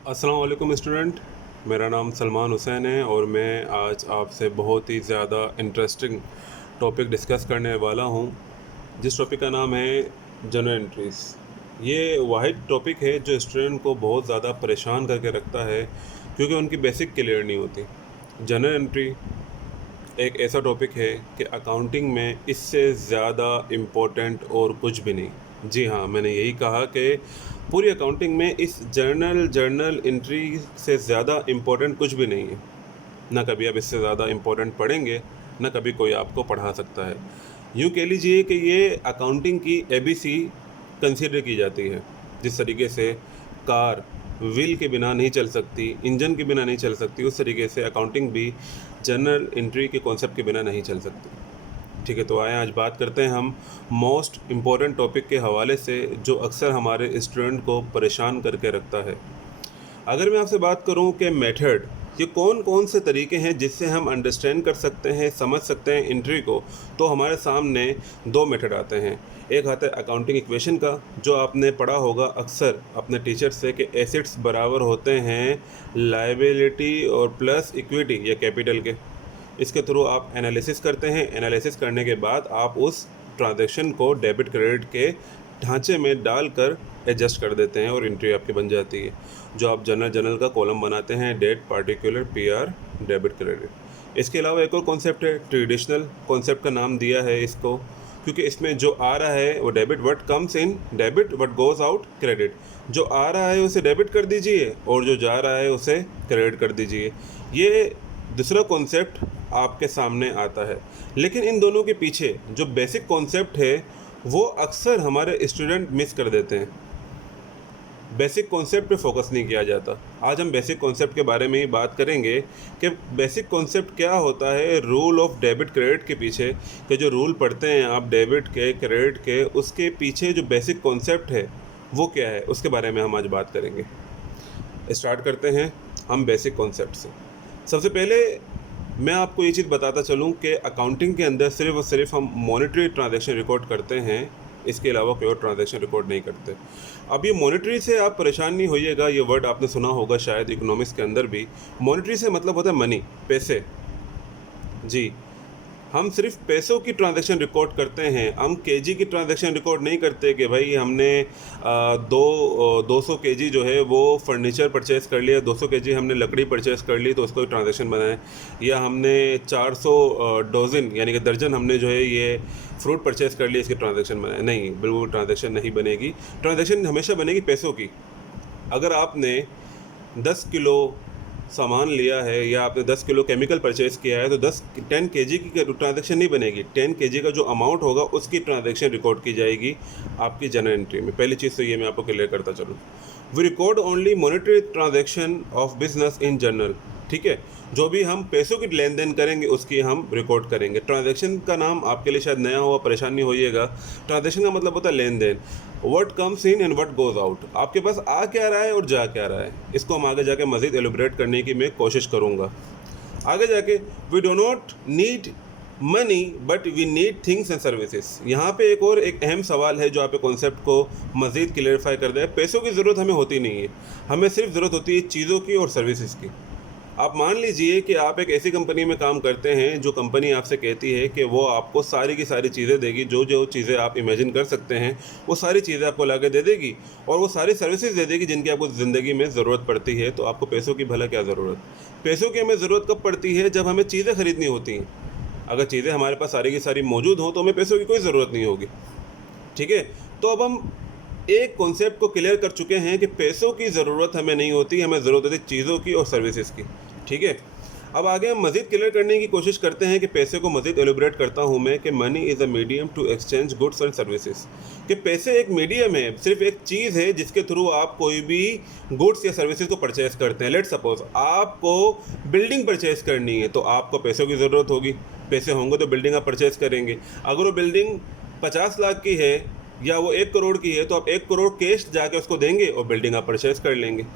अस्सलाम वालेकुम स्टूडेंट। मेरा नाम सलमान हुसैन है और मैं आज आपसे बहुत ही ज़्यादा इंटरेस्टिंग टॉपिक डिस्कस करने वाला हूँ, जिस टॉपिक का नाम है जनरल एंट्रीज़। ये वाहिद टॉपिक है जो स्टूडेंट को बहुत ज़्यादा परेशान करके रखता है, क्योंकि उनकी बेसिक क्लियर नहीं होती। जनरल एंट्री एक ऐसा टॉपिक है कि अकाउंटिंग में इससे ज़्यादा इम्पोर्टेंट और कुछ भी नहीं। जी हाँ, मैंने यही कहा कि पूरी अकाउंटिंग में इस जर्नल एंट्री से ज़्यादा इम्पोर्टेंट कुछ भी नहीं है। ना कभी आप इससे ज़्यादा इम्पोर्टेंट पढ़ेंगे, ना कभी कोई आपको पढ़ा सकता है। यूँ कह लीजिए कि ये अकाउंटिंग की एबीसी कंसीडर की जाती है। जिस तरीके से कार व्हील के बिना नहीं चल सकती, इंजन के बिना नहीं चल सकती, उस तरीके से अकाउंटिंग भी जर्नल एंट्री के कॉन्सेप्ट के बिना नहीं चल सकती। ठीक है, तो आए आज बात करते हैं हम मोस्ट इम्पॉर्टेंट टॉपिक के हवाले से, जो अक्सर हमारे स्टूडेंट को परेशान करके रखता है। अगर मैं आपसे बात करूं कि मेथड, ये कौन कौन से तरीके हैं जिससे हम अंडरस्टैंड कर सकते हैं, समझ सकते हैं एंट्री को, तो हमारे सामने दो मेथड आते हैं। एक आता है अकाउंटिंग इक्वेशन का, जो आपने पढ़ा होगा अक्सर अपने टीचर से कि एसेट्स बराबर होते हैं लायबिलिटी और प्लस इक्विटी या कैपिटल के। इसके थ्रू आप एनालिसिस करते हैं। एनालिसिस करने के बाद आप उस ट्रांजैक्शन को डेबिट क्रेडिट के ढांचे में डालकर एडजस्ट कर देते हैं और एंट्री आपकी बन जाती है। जो आप जनरल का कॉलम बनाते हैं, date, particular, PR, debit, credit. इसके अलावा एक और कॉन्सेप्ट है, ट्रेडिशनल कॉन्सेप्ट का नाम दिया है इसको, क्योंकि इसमें जो आ रहा है वो debit, what comes in debit, what goes out credit. जो आ रहा है उसे डेबिट कर दीजिए और जो जा रहा है उसे क्रेडिट कर दीजिए। ये दूसरा कॉन्सेप्ट आपके सामने आता है। लेकिन इन दोनों के पीछे जो बेसिक कॉन्सेप्ट है वो अक्सर हमारे स्टूडेंट मिस कर देते हैं। बेसिक कॉन्सेप्ट पे फोकस नहीं किया जाता। आज हम बेसिक कॉन्सेप्ट के बारे में ही बात करेंगे कि बेसिक कॉन्सेप्ट क्या होता है रूल ऑफ डेबिट क्रेडिट के पीछे, के जो रूल पढ़ते हैं आप डेबिट के, क्रेडिट के, उसके पीछे जो बेसिक कॉन्सेप्ट है वो क्या है, उसके बारे में हम आज बात करेंगे। स्टार्ट करते हैं हम बेसिक कॉन्सेप्ट से। सबसे पहले मैं आपको ये चीज़ बताता चलूँ कि अकाउंटिंग के अंदर सिर्फ और सिर्फ हम मॉनेटरी ट्रांजैक्शन रिकॉर्ड करते हैं, इसके अलावा कोई और ट्रांजैक्शन रिकॉर्ड नहीं करते। अब ये मॉनेटरी से आप परेशान नहीं होइएगा, ये वर्ड आपने सुना होगा शायद इकोनॉमिक्स के अंदर भी। मॉनेटरी से मतलब होता है मनी, पैसे। जी, हम सिर्फ पैसों की ट्रांजैक्शन रिकॉर्ड करते हैं, हम केजी की ट्रांजैक्शन रिकॉर्ड नहीं करते कि भाई हमने 200 केजी जो है वो फर्नीचर परचेज़ कर लिया, 200 केजी हमने लकड़ी परचेज़ कर ली तो उसको ट्रांजैक्शन बनाए, या हमने 400 डोज़न यानी कि दर्जन हमने जो है ये फ्रूट परचेज़ कर लिया, इसकी ट्रांजैक्शन बनाए। नहीं, बिल्कुल ट्रांजैक्शन नहीं बनेगी। ट्रांजैक्शन हमेशा बनेगी पैसों की। अगर आपने 10 किलो सामान लिया है या आपने 10 किलो केमिकल परचेज़ किया है तो 10 केजी की ट्रांजैक्शन नहीं बनेगी। 10 केजी का जो अमाउंट होगा उसकी ट्रांजैक्शन रिकॉर्ड की जाएगी आपकी जनरल एंट्री में। पहली चीज़ तो ये मैं आपको क्लियर करता चलूँ। We record only monetary transaction of business in general. ठीक है, जो भी हम पैसों की लेन देन करेंगे उसकी हम रिकॉर्ड करेंगे। ट्रांजैक्शन का नाम आपके लिए शायद नया हुआ, परेशान नहीं होइएगा। ट्रांजैक्शन का मतलब होता है लेन देन। What comes in and what goes out, आपके पास आ क्या रहा है और जा क्या रहा है, इसको हम आगे जाके मज़ीद एलिब्रेट करने की मैं कोशिश करूँगा। आगे जाके we do not need money but we need things and services. यहाँ पे एक अहम सवाल है जो आप कॉन्सेप्ट को मज़ीद क्लियरिफाई कर दे। पैसों की ज़रूरत हमें होती नहीं है, हमें सिर्फ ज़रूरत होती है चीज़ों की और सर्विसेज की। आप मान लीजिए कि आप एक ऐसी कंपनी में काम करते हैं जो कंपनी आपसे कहती है कि वो आपको सारी की सारी चीज़ें देगी, जो जो चीज़ें आप इमेजिन कर सकते हैं वो सारी चीज़ें आपको ला के दे देगी और वो सारी सर्विसेज दे देगी जिनकी आपको ज़िंदगी में ज़रूरत पड़ती है। तो आपको पैसों की भला क्या ज़रूरत? पैसों की हमें ज़रूरत कब पड़ती है? जब हमें चीज़ें ख़रीदनी होती हैं। अगर चीज़ें हमारे पास सारी की सारी मौजूद हों तो हमें पैसों की कोई ज़रूरत नहीं होगी। ठीक है, तो अब हम एक कॉन्सेप्ट को क्लियर कर चुके हैं कि पैसों की ज़रूरत हमें नहीं होती, हमें ज़रूरत होती है चीज़ों की और सर्विसेज की। ठीक है, अब आगे हम मज़ीद क्लियर करने की कोशिश करते हैं कि पैसे को मज़ीद एलिब्रेट करता हूं मैं कि money is a medium to exchange goods and services. कि पैसे एक मीडियम है, सिर्फ एक चीज़ है जिसके थ्रू आप कोई भी गुड्स या सर्विसेज को परचेज़ करते हैं। लेट सपोज आपको बिल्डिंग परचेज़ करनी है तो आपको पैसों की ज़रूरत होगी, पैसे होंगे तो बिल्डिंग आप परचेज़ करेंगे। अगर वो बिल्डिंग 50 लाख की है या वो 1 करोड़ की है तो आप 1 करोड़ कैश जाके उसको देंगे और बिल्डिंग आप परचेज़ कर लेंगे।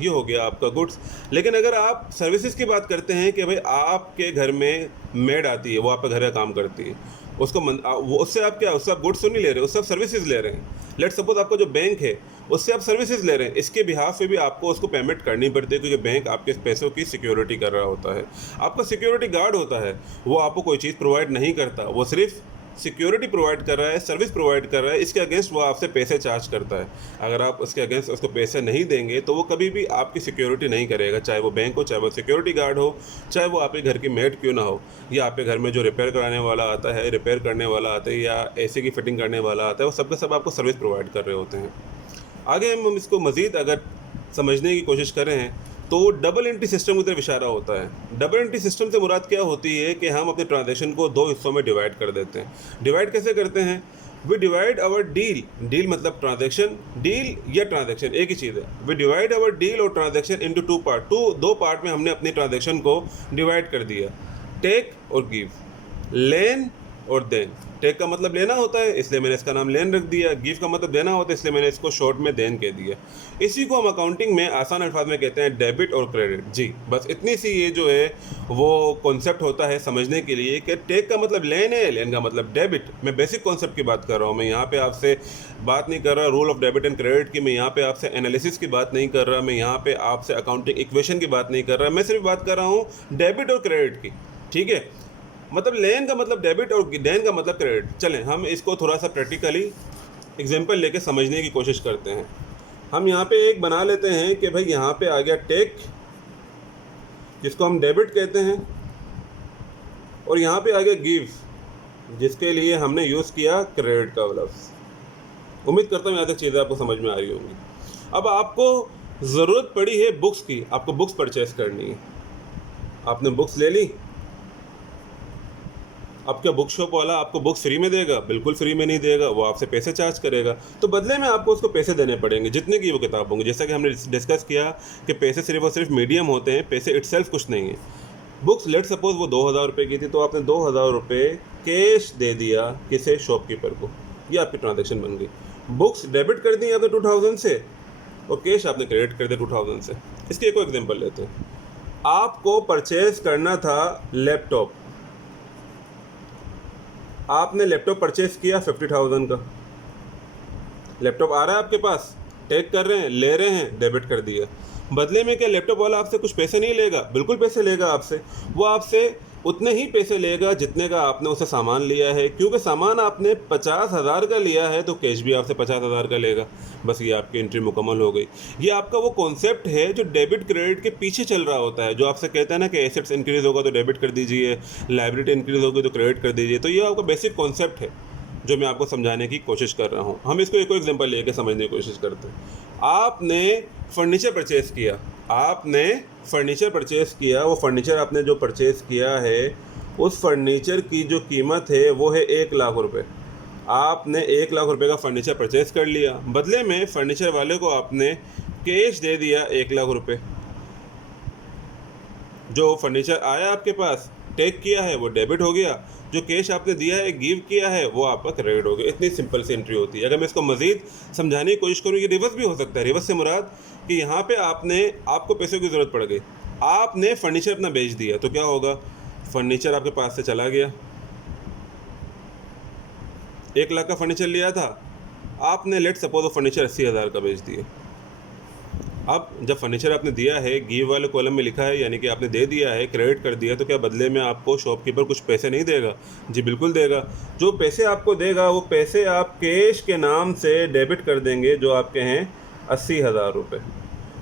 ये हो गया आपका गुड्स। लेकिन अगर आप सर्विसेज की बात करते हैं कि भाई आपके घर में मेड आती है, वो आपके घर का काम करती है, उसको वो उससे आप क्या, उससे आप गुड्स तो नहीं ले रहे, उससे आप सर्विसेज ले रहे हैं। लेट सपोज आपका जो बैंक है उससे आप सर्विसेज ले रहे हैं, इसके बिहाफ पे भी आपको उसको पेमेंट करनी पड़ती है, क्योंकि बैंक आपके पैसों की सिक्योरिटी कर रहा होता है, आपका सिक्योरिटी गार्ड होता है। वो आपको कोई चीज़ प्रोवाइड नहीं करता, वो सिर्फ सिक्योरिटी प्रोवाइड कर रहा है, सर्विस प्रोवाइड कर रहा है, इसके अगेंस्ट वो आपसे पैसे चार्ज करता है। अगर आप उसके अगेंस्ट उसको पैसे नहीं देंगे तो वो कभी भी आपकी सिक्योरिटी नहीं करेगा, चाहे वो बैंक हो, चाहे वो सिक्योरिटी गार्ड हो, चाहे वो आपके घर की मेड क्यों ना हो, या आपके घर में जो रिपेयर कराने वाला आता है, रिपेयर करने वाला आता है, या एसी की फिटिंग करने वाला आता है, वो सबके सब आपको सर्विस प्रोवाइड कर रहे होते हैं। आगे हम इसको मज़ीद अगर समझने की कोशिश करें तो डबल एंट्री सिस्टम की तरफ इशारा होता है। डबल एंट्री सिस्टम से मुराद क्या होती है कि हम अपने ट्रांजैक्शन को दो हिस्सों में डिवाइड कर देते हैं। डिवाइड कैसे करते हैं? We divide our deal, deal मतलब ट्रांजैक्शन, डील या ट्रांजैक्शन एक ही चीज़ है। वी डिवाइड आवर डील और ट्रांजैक्शन इनटू टू पार्ट, दो पार्ट में हमने अपनी ट्रांजैक्शन को डिवाइड कर दिया, टेक और गिव, लेन और देन। टेक का मतलब लेना होता है, इसलिए मैंने इसका नाम लेन रख दिया। गिव का मतलब देना होता है, इसलिए मैंने इसको शॉर्ट में देन कह दिया। इसी को हम अकाउंटिंग में आसान अल्फाज में कहते हैं डेबिट और क्रेडिट। जी बस इतनी सी ये जो है वो कॉन्सेप्ट होता है समझने के लिए कि टेक का मतलब लेन है, लेन का मतलब डेबिट। मैं बेसिक कॉन्सेप्ट की बात कर रहा हूँ, मैं यहाँ पे आपसे बात नहीं कर रहा rule of debit and credit की, मैं यहाँ पे आपसे एनालिसिस की बात नहीं कर रहा, मैं यहाँ पे आपसे अकाउंटिंग इक्वेशन की बात नहीं कर रहा, मैं सिर्फ बात कर रहा हूँ डेबिट और क्रेडिट की। ठीक है, मतलब लेन का मतलब डेबिट और देन का मतलब क्रेडिट। चलें हम इसको थोड़ा सा प्रैक्टिकली एग्जांपल लेके समझने की कोशिश करते हैं। हम यहाँ पे एक बना लेते हैं कि भाई यहाँ पे आ गया टेक, जिसको हम डेबिट कहते हैं, और यहाँ पे आ गया गिव, जिसके लिए हमने यूज़ किया क्रेडिट का लफ्ज़। उम्मीद करता हूँ यहाँ तक चीज़ें आपको समझ में आ रही होंगी। अब आपको ज़रूरत पड़ी है बुक्स की, आपको बुक्स परचेस करनी है। आपने बुक्स ले ली, अब क्या बुक शॉप वाला आपको बुक्स फ्री में देगा? बिल्कुल फ्री में नहीं देगा, वो आपसे पैसे चार्ज करेगा। तो बदले में आपको उसको पैसे देने पड़ेंगे जितने की वो किताब होंगी। जैसा कि हमने डिस्कस किया कि पैसे सिर्फ और सिर्फ मीडियम होते हैं, पैसे इटसेल्फ कुछ नहीं है। बुक्स लेट सपोज वो 2000 रुपये की थी, तो आपने 2000 रुपये कैश दे दिया किसे? शॉपकीपर को। ये आपकी ट्रांजेक्शन बन गई। बुक्स डेबिट कर दी आपने 2000 से, और कैश आपने क्रेडिट कर दिया 2000 से। इसकी एक और एग्जाम्पल लेते हैं। आपको परचेज करना था लैपटॉप, आपने लैपटॉप परचेज किया 50,000 का। लैपटॉप आ रहा है आपके पास, टेक कर रहे हैं, ले रहे हैं, डेबिट कर दिया। बदले में क्या लैपटॉप वाला आपसे कुछ पैसे नहीं लेगा? बिल्कुल पैसे लेगा आपसे। वो आपसे उतने ही पैसे लेगा जितने का आपने उससे सामान लिया है, क्योंकि सामान आपने 50,000 का लिया है तो कैश भी आपसे 50,000 का लेगा। बस ये आपकी एंट्री मुकम्मल हो गई। ये आपका वो कॉन्सेप्ट है जो डेबिट क्रेडिट के पीछे चल रहा होता है, जो आपसे कहता है ना कि एसेट्स इंक्रीज़ होगा तो डेबिट कर दीजिए, लायबिलिटी इंक्रीज़ होगी तो क्रेडिट कर दीजिए। तो ये आपका बेसिक कॉन्सेप्ट है जो मैं आपको समझाने की कोशिश कर रहा हूँ। हम इसको एक और एग्जांपल लेके समझने की कोशिश करते हैं। आपने फर्नीचर परचेस किया, आपने फर्नीचर परचेस किया, वो फर्नीचर आपने जो परचेस किया है उस फर्नीचर की जो कीमत है वो है 1,00,000 रुपये। आपने 1,00,000 रुपये का फर्नीचर परचेस कर लिया, बदले में फर्नीचर वाले को आपने कैश दे दिया 1,00,000 रुपये। जो फर्नीचर आया आपके पास, टेक किया है, वो डेबिट हो गया। जो कैश आपने दिया है, गिव किया है, वो आपका क्रेडिट हो गया। इतनी सिंपल सी एंट्री होती है। अगर मैं इसको मज़ीद समझाने की कोशिश करूँ, ये रिवर्स भी हो सकता है। रिवर्स से मुराद कि यहाँ पे आपको पैसों की ज़रूरत पड़ गई, आपने फर्नीचर अपना बेच दिया, तो क्या होगा? फर्नीचर आपके पास से चला गया। 1,00,000 का फर्नीचर लिया था आपने, लेट सपोज वो फर्नीचर 80,000 का बेच दिया। अब जब फर्नीचर आपने दिया है, गिव वाले कॉलम में लिखा है, यानी कि आपने दे दिया है, क्रेडिट कर दिया, तो क्या बदले में आपको शॉपकीपर कुछ पैसे नहीं देगा? जी बिल्कुल देगा। जो पैसे आपको देगा वो पैसे आप कैश के नाम से डेबिट कर देंगे, जो आपके हैं 80,000 रुपये।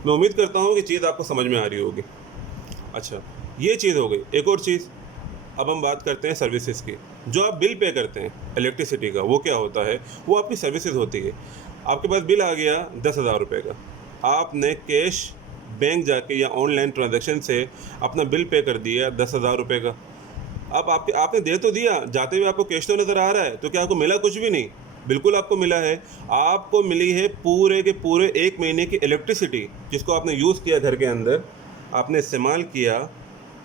मैं उम्मीद करता हूँ कि चीज़ आपको समझ में आ रही होगी। अच्छा, ये चीज़ हो गई। एक और चीज़, अब हम बात करते हैं सर्विसेज की। जो आप बिल पे करते हैं इलेक्ट्रिसिटी का, वो क्या होता है? वो आपकी सर्विसेज होती है। आपके पास बिल आ गया 10,000 रुपये का, आपने कैश बैंक जाके या ऑनलाइन ट्रांजैक्शन से अपना बिल पे कर दिया 10,000 रुपये का। अब आपने दे तो दिया, जाते हुए आपको कैश तो नज़र आ रहा है, तो क्या आपको मिला? कुछ भी नहीं। बिल्कुल आपको मिला है, आपको मिली है पूरे के पूरे 1 महीने की इलेक्ट्रिसिटी, जिसको आपने यूज़ किया घर के अंदर, आपने इस्तेमाल किया,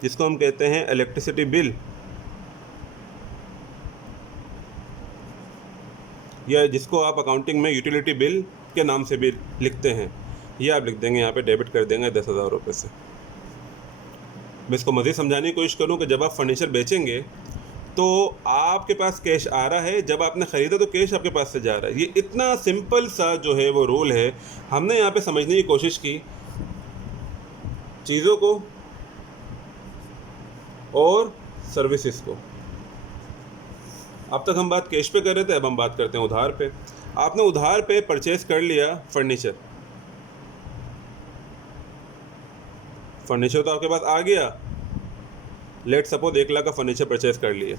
जिसको हम कहते हैं इलेक्ट्रिसिटी बिल, या जिसको आप अकाउंटिंग में यूटिलिटी बिल के नाम से भी लिखते हैं। ये आप लिख देंगे यहाँ पे, डेबिट कर देंगे 10,000 रुपये से। मैं इसको मज़ीद समझाने की कोशिश करूँ कि जब आप फर्नीचर बेचेंगे तो आपके पास कैश आ रहा है, जब आपने ख़रीदा तो कैश आपके पास से जा रहा है। ये इतना सिंपल सा जो है वो रूल है। हमने यहाँ पे समझने की कोशिश की चीज़ों को और सर्विसेज को। अब तक हम बात कैश पे कर रहे थे, अब हम बात करते हैं उधार पे। आपने उधार पे परचेस कर लिया फर्नीचर तो आपके पास आ गया। लेट सपोज 1 लाख का फर्नीचर परचेस कर लिया,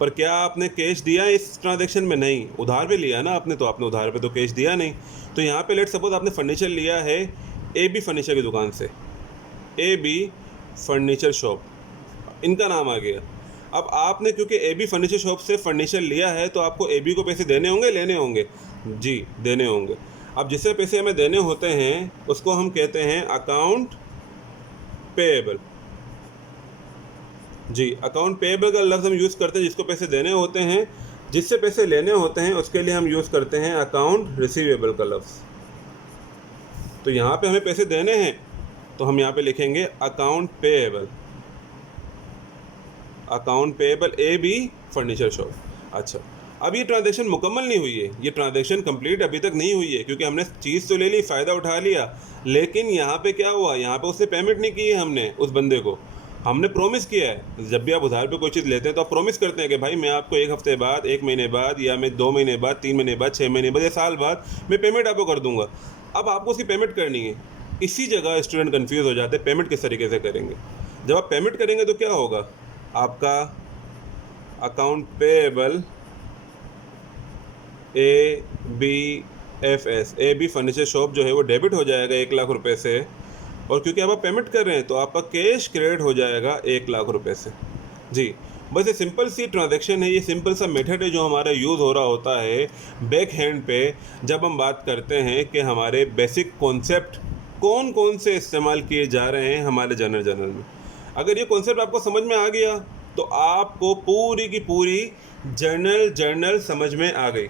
पर क्या आपने कैश दिया इस ट्रांजैक्शन में? नहीं, उधार पे लिया ना आपने, तो आपने उधार पे तो कैश दिया नहीं। तो यहाँ पे लेट सपोज आपने फर्नीचर लिया है AB फर्नीचर की दुकान से, AB फर्नीचर शॉप, इनका नाम आ गया। अब आपने क्योंकि AB फर्नीचर शॉप से फर्नीचर लिया है तो आपको AB को पैसे देने होंगे, लेने होंगे? जी, देने होंगे। अब जिससे पैसे हमें देने होते हैं उसको हम कहते हैं अकाउंट पेएबल। जी, अकाउंट पेएबल का लफ्ज़ हम यूज़ करते हैं जिसको पैसे देने होते हैं। जिससे पैसे लेने होते हैं उसके लिए हम यूज़ करते हैं अकाउंट रिसीवेबल का लफ्ज़। तो यहाँ पे हमें पैसे देने हैं तो हम यहाँ पे लिखेंगे account payable, account payable AB furniture shop. अच्छा, अब ये ट्रांजैक्शन मुकम्मल नहीं हुई है, ये ट्रांजैक्शन कंप्लीट अभी तक नहीं हुई है, क्योंकि हमने चीज़ तो ले ली, फ़ायदा उठा लिया, लेकिन यहाँ पे क्या हुआ, यहाँ पे उससे पेमेंट नहीं की है हमने उस बंदे को। हमने प्रॉमिस किया है। जब भी आप उधार पे कोई चीज़ लेते हैं तो आप प्रॉमिस करते हैं कि भाई मैं आपको 1 हफ्ते बाद, 1 महीने बाद, या मैं 2 महीने बाद, 3 महीने बाद, 6 महीने बाद या साल बाद मैं पेमेंट आपको कर दूंगा। अब आपको उसकी पेमेंट करनी है। इसी जगह स्टूडेंट कन्फ्यूज़ हो जाते हैं, पेमेंट किस तरीके से करेंगे। जब आप पेमेंट करेंगे तो क्या होगा, आपका account payable AB furniture shop जो है वो डेबिट हो जाएगा 1 लाख रुपए से, और क्योंकि अब आप पेमेंट कर रहे हैं तो आपका कैश क्रेडिट हो जाएगा 1 लाख रुपए से। जी, बस ये सिंपल सी ट्रांजैक्शन है, ये सिंपल सा मेथड है जो हमारा यूज़ हो रहा होता है बैक हैंड पे, जब हम बात करते हैं कि हमारे बेसिक कॉन्सेप्ट कौन कौन से इस्तेमाल किए जा रहे हैं हमारे जर्नल में। अगर ये कॉन्सेप्ट आपको समझ में आ गया तो आपको पूरी की पूरी जर्नल समझ में आ गई।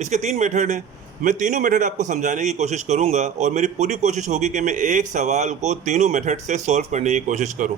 इसके 3 मेथड हैं, मैं तीनों मेथड आपको समझाने की कोशिश करूंगा और मेरी पूरी कोशिश होगी कि मैं एक सवाल को तीनों मेथड से सॉल्व करने की कोशिश करूं।